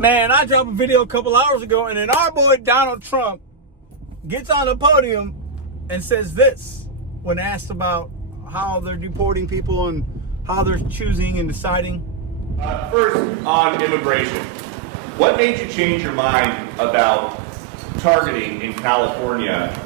Man, I dropped a video a couple hours ago, and then our boy Donald Trump gets on the podium and says this when asked about how they're deporting people and how they're choosing and deciding. First, on immigration. What made you change your mind about targeting in California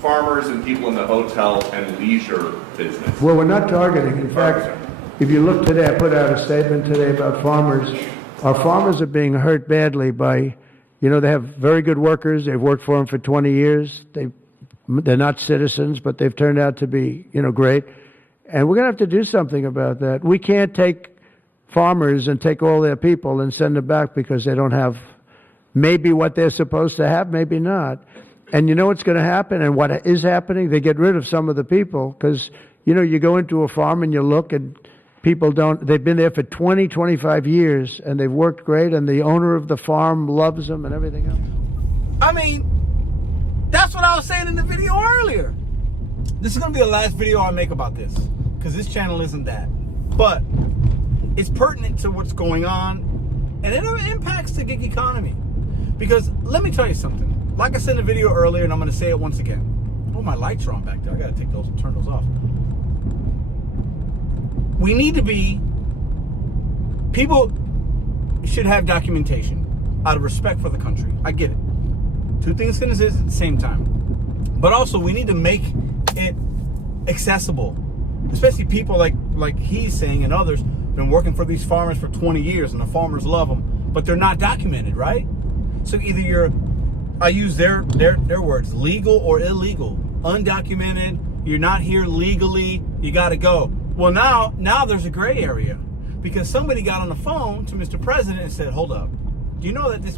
farmers and people in the hotel and leisure business? Well, we're not targeting. In fact, if you look today, I put out a statement today about farmers. Our farmers are being hurt badly by, they have very good workers. They've worked for them for 20 years. They're not citizens, but they've turned out to be, great. And we're going to have to do something about that. We can't take farmers and take all their people and send them back because they don't have maybe what they're supposed to have, maybe not. And you know what's going to happen and what is happening? They get rid of some of the people because, you go into a farm and you look and people they've been there for 20, 25 years and they've worked great and the owner of the farm loves them and everything else. I mean, that's what I was saying in the video earlier. This is going to be the last video I make about this because this channel isn't that. But it's pertinent to what's going on and it impacts the gig economy. Because let me tell you something. Like I said in the video earlier, and I'm going to say it once again. Oh, my lights are on back there. I got to take those and turn those off. We need to people should have documentation out of respect for the country. I get it. Two things can exist at the same time. But also we need to make it accessible. Especially people like he's saying and others been working for these farmers for 20 years and the farmers love them, but they're not documented, right? So either I use their words, legal or illegal, undocumented, you're not here legally, you got to go. Well, now there's a gray area because somebody got on the phone to Mr. President and said, hold up, do you know that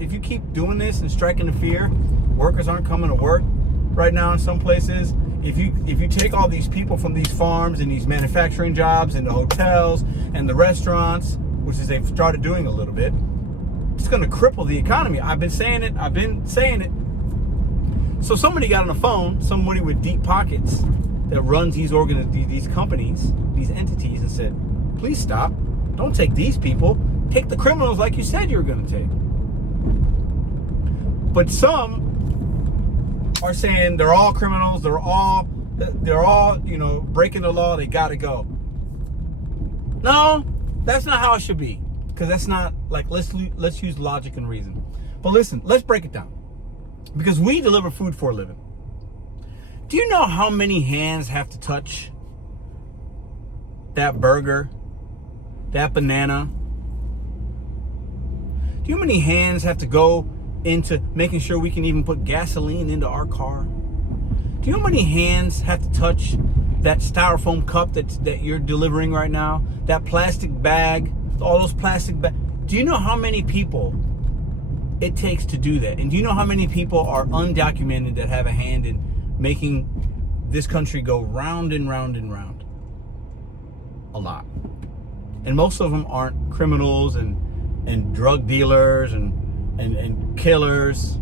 if you keep doing this and striking the fear, workers aren't coming to work right now in some places. If you take all these people from these farms and these manufacturing jobs and the hotels and the restaurants, which is they've started doing a little bit, it's going to cripple the economy. I've been saying it. So somebody got on the phone, somebody with deep pockets that runs these companies, these entities, and said, please stop. Don't take these people. Take the criminals like you said you were going to take. But some are saying they're all criminals. They're all breaking the law. They got to go. No, that's not how it should be. Because that's not let's use logic and reason. But listen, let's break it down. Because we deliver food for a living. Do you know how many hands have to touch that burger, that banana? Do you know how many hands have to go into making sure we can even put gasoline into our car? Do you know how many hands have to touch that styrofoam cup that you're delivering right now? That plastic bag, all those plastic bags. Do you know how many people it takes to do that? And do you know how many people are undocumented that have a hand in making this country go round and round and round? A lot. And most of them aren't criminals and drug dealers and killers.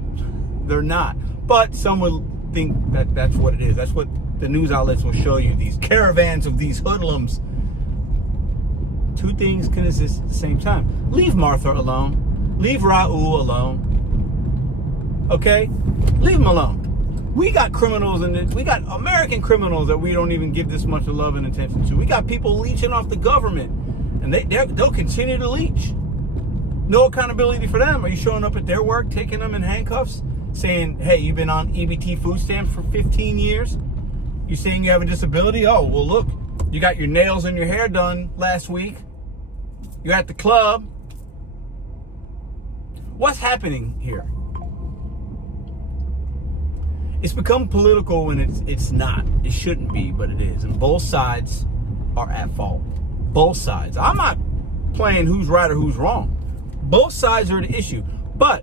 They're not. But some will think that that's what it is. That's what the news outlets will show you. These caravans of these hoodlums. Two things can exist at the same time. Leave Martha alone. Leave Raul alone. Okay? Leave him alone. We got criminals we got American criminals that we don't even give this much love and attention to. We got people leeching off the government, and they'll continue to leech. No accountability for them. Are you showing up at their work, taking them in handcuffs, saying, hey, you've been on EBT food stamps for 15 years? You saying you have a disability? Oh, well, look, you got your nails and your hair done last week. You're at the club. What's happening here? It's become political when it's not. It shouldn't be, but it is. And both sides are at fault. Both sides. I'm not playing who's right or who's wrong. Both sides are the issue. But,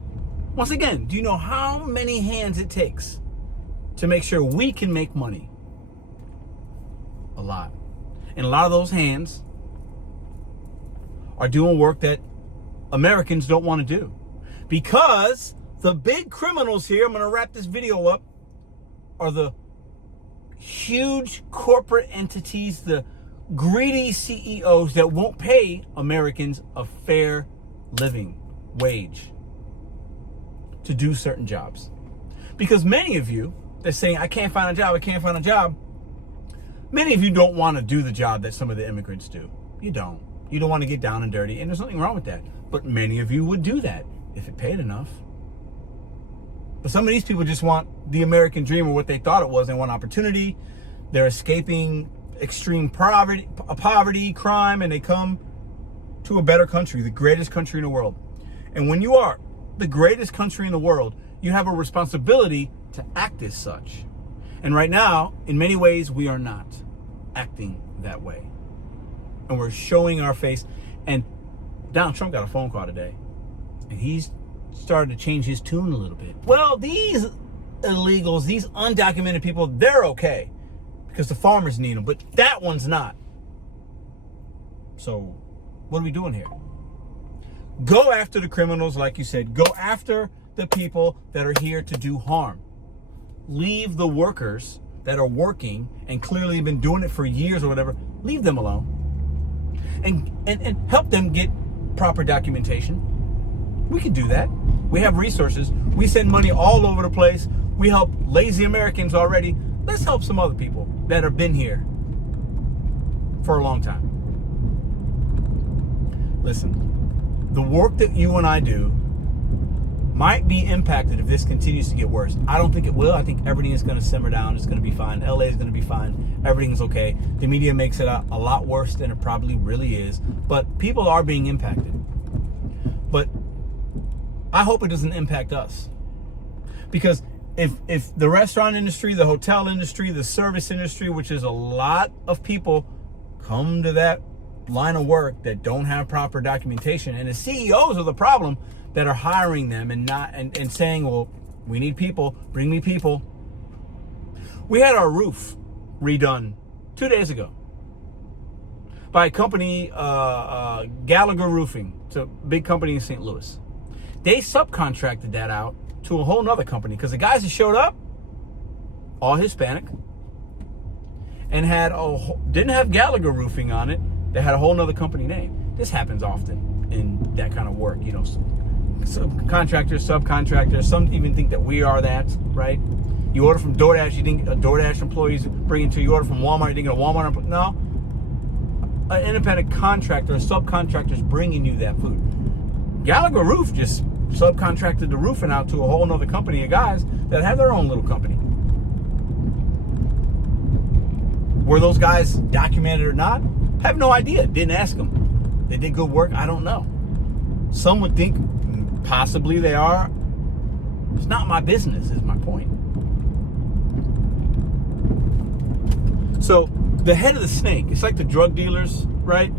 once again, do you know how many hands it takes to make sure we can make money? A lot. And a lot of those hands are doing work that Americans don't want to do. Because the big criminals here, I'm going to wrap this video up, are the huge corporate entities, the greedy CEOs that won't pay Americans a fair living wage to do certain jobs. Because many of you that's saying, I can't find a job, many of you don't want to do the job that some of the immigrants do. You don't. You don't want to get down and dirty, and there's nothing wrong with that. But many of you would do that if it paid enough. But some of these people just want the American dream, or what they thought it was. They want opportunity. They're escaping extreme poverty, crime, and they come to a better country, the greatest country in the world. And when you are the greatest country in the world, you have a responsibility to act as such. And right now, in many ways, we are not acting that way. And we're showing our face. And Donald Trump got a phone call today, and he's started to change his tune a little bit. Well, these illegals, these undocumented people, they're okay because the farmers need them, but that one's not. So what are we doing here? Go after the criminals, like you said. Go after the people that are here to do harm. Leave the workers that are working and clearly been doing it for years or whatever, leave them alone. And help them get proper documentation. We can do that. We have resources. We send money all over the place. We help lazy Americans already. Let's help some other people that have been here for a long time. Listen, the work that you and I do might be impacted if this continues to get worse. I don't think it will. I think everything is going to simmer down. It's going to be fine. LA is going to be fine. Everything's okay. The media makes it a lot worse than it probably really is. But people are being impacted. But I hope it doesn't impact us. Because if the restaurant industry, the hotel industry, the service industry, which is a lot of people come to that line of work that don't have proper documentation, and the CEOs are the problem that are hiring them and saying, well, we need people, bring me people. We had our roof redone 2 days ago by a company, Gallagher Roofing. It's a big company in St. Louis. They subcontracted that out to a whole nother company because the guys that showed up, all Hispanic, and didn't have Gallagher Roofing on it. They had a whole nother company name. This happens often in that kind of work, you know. Contractors, subcontractors, some even think that we are that, right? You order from DoorDash, you think a DoorDash employee's bringing to you. You order from Walmart, you think a Walmart employee. No. An independent contractor, a subcontractor's bringing you that food. Gallagher Roof just subcontracted the roofing out to a whole nother company of guys that have their own little company. Were those guys documented or not? I have no idea. Didn't ask them. They did good work. I don't know. Some would think possibly they are. It's not my business, is my point. So the head of the snake, it's like the drug dealers, right?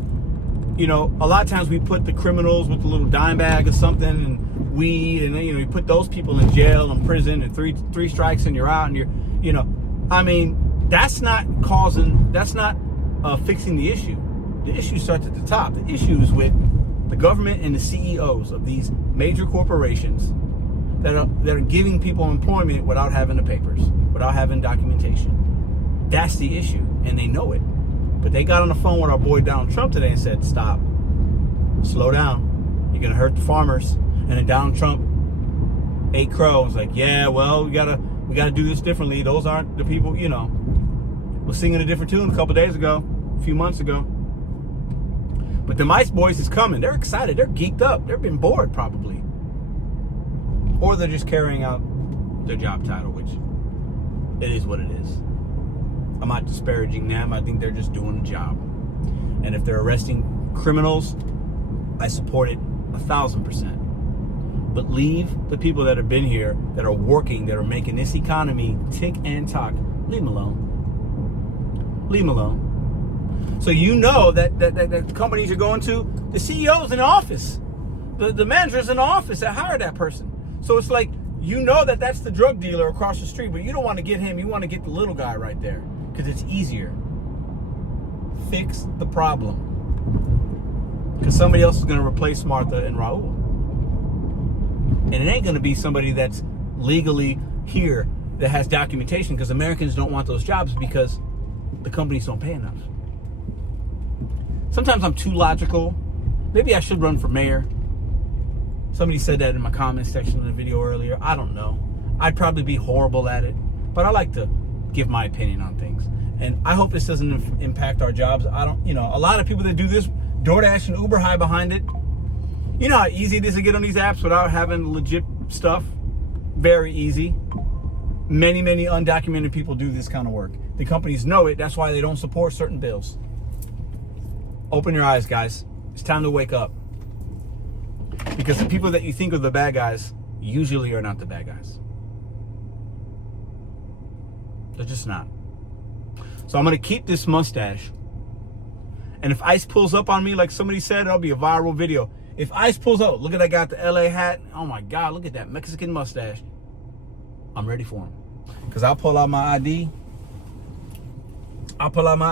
You know, a lot of times we put the criminals with a little dime bag or something and weed, and then, you know, you put those people in jail and prison, and three strikes and you're out, and you know, I mean, that's not fixing the issue. The issue starts at the top. The issue is with the government and the CEOs of these major corporations that are giving people employment without having the papers, without having documentation. That's the issue, and they know it. But they got on the phone with our boy Donald Trump today and said, stop, slow down, you're gonna hurt the farmers. And then Donald Trump ate crow and was like, yeah, well, we gotta do this differently. Those aren't the people, you know. Was singing a different tune a couple days ago, a few months ago. But the Mice Boys is coming. They're excited. They're geeked up. They've been bored probably. Or they're just carrying out their job title, which it is what it is. I'm not disparaging them. I think they're just doing the job. And if they're arresting criminals, I support it 1,000%. But leave the people that have been here, that are working, that are making this economy tick and talk. Leave them alone. Leave them alone. So you know that the companies you're going to, the CEO's in the office. The manager's in the office that hired that person. So it's like, you know that's the drug dealer across the street, but you don't want to get him. You want to get the little guy right there because it's easier. Fix the problem. Because somebody else is going to replace Martha and Raul. And it ain't going to be somebody that's legally here that has documentation, because Americans don't want those jobs because the companies don't pay enough. Sometimes I'm too logical. Maybe I should run for mayor. Somebody said that in my comment section of the video earlier. I don't know. I'd probably be horrible at it, but I like to give my opinion on things. And I hope this doesn't impact our jobs. I don't, a lot of people that do this, DoorDash and Uber high behind it. You know how easy it is to get on these apps without having legit stuff? Very easy. Many undocumented people do this kind of work. The companies know it. That's why they don't support certain bills. Open your eyes, guys. It's time to wake up. Because the people that you think are the bad guys usually are not the bad guys. They're just not. So I'm going to keep this mustache. And if ICE pulls up on me, like somebody said, it'll be a viral video. If ICE pulls up, look at I got the LA hat. Oh my God, look at that Mexican mustache. I'm ready for him. Because I'll pull out my ID. I'll pull out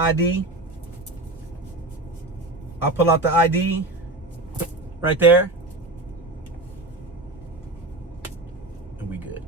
the ID right there. And we good.